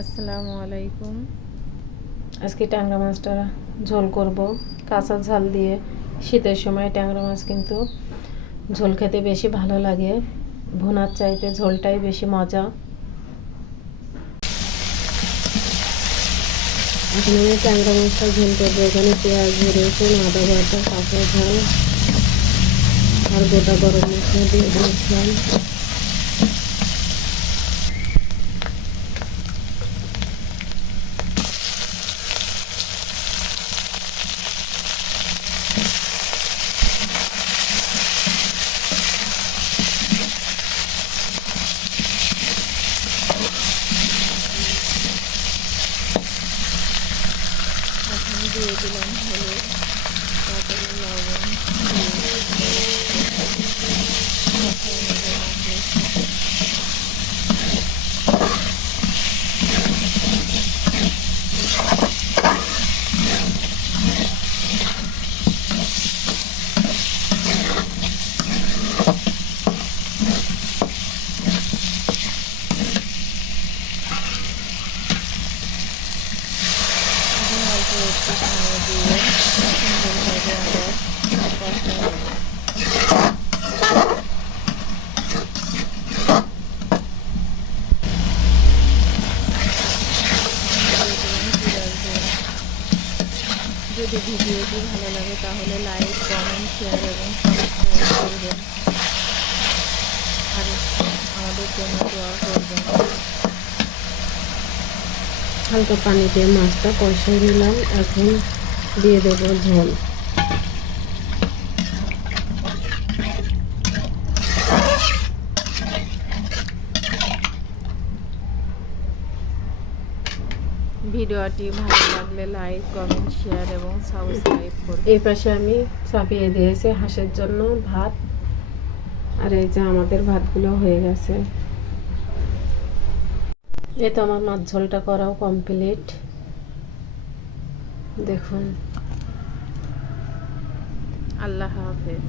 আসসালামু আলাইকুম। আজকে ট্যাংরা মাছটা ঝোল করব কাঁচা ঝাল দিয়ে। শীতের সময় ট্যাংরা মাছ কিন্তু ঝোল খেতে বেশি ভালো লাগে, ভুনার চাইতে ঝোলটাই বেশি মজা। এখন আমি ট্যাংরা মাছটা ঝোল করবো। এখানে পেঁয়াজ, রসুন, আদা বাটা, কাঁচা ঝাল আর গোটা গরম মশলা দিয়ে দিয়েছিলাম। এখন দিয়ে দিলাম হলুদ, তারপরে লবণ দিয়ে কষাই নেব মশলার সাথে। এখন অল্প একটু পানি দিয়ে সুন্দরভাবে আবার কষাই নেব। দিয়ে দিলাম জিরার গুঁড়া। যদি ভিডিওটি ভালো লাগে তাহলে লাইক, কমেন্ট, শেয়ার এবং সাবস্ক্রাইব করবেন আর আমাদের জন্য দোয়া করবেন। হালকা পানি দিয়ে মাছটা কষিয়ে নিলাম। এখন দিয়ে দেবো ঝোল। ভিডিওটি ভালো লাগলে লাইক, কমেন্ট, শেয়ার এবং সাবস্ক্রাইব করবেন। এই পাশে আমি চাপিয়ে দিয়েছি হাঁসের জন্য ভাত, আর এই যে আমাদের ভাতগুলো হয়ে গেছে। এই তো আমার মাছ ঝোলটা করাও কমপ্লিট। দেখুন। আল্লাহ হাফেজ।